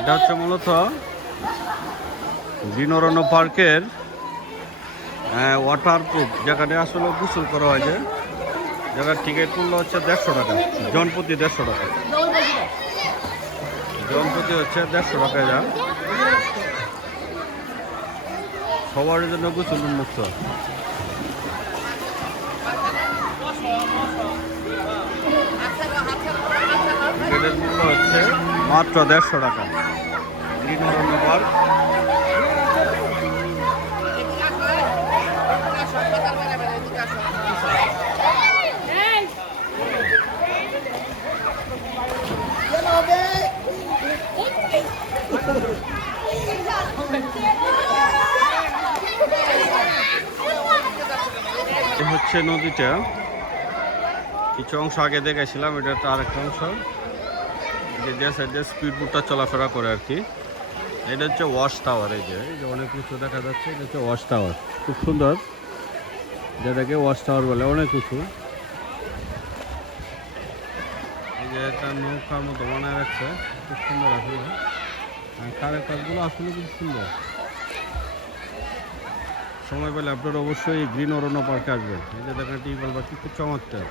এটা হচ্ছে মূলত গ্রিন অরণ্য পার্কের ওয়াটারপ্রুফ, যেখানে আসলে গোসল করা হয়। যে জায়গার টিকিট মূল্য হচ্ছে 150 টাকা, জনপ্রতি 150 টাকা, জনপ্রতি হচ্ছে 150 টাকা। যা সবার জন্য গোসল উন্মুক্ত। টিকিটের মূল্য হচ্ছে মাত্র 150 টাকা। গ্রিন অরণ্য পার্ক। হচ্ছে নদীটা, কিছু অংশ আগে দেখেছিলাম, এটা একটা আরেকটা অংশ, যে সাইডে স্পিড বোটটা চলাফেরা করে আর কি। এটা হচ্ছে ওয়াশ টাওয়ার। এই যে অনেক উঁচু দেখা যাচ্ছে, এটা হচ্ছে ওয়াশ টাওয়ার, খুব সুন্দর, যেটাকে ওয়াশ টাওয়ার বলে, অনেক উঁচু। এই যে একটা নৌকার মতো বানায় রাখছে, খুব সুন্দর আসলে। কারের কাজগুলো আসলে খুব সুন্দর। সময় পেলে আপনারা অবশ্যই গ্রিন অরণ্য পার্কে আসবেন। এই যে দেখেন টিউবওয়েল বা কি খুব চমৎকার।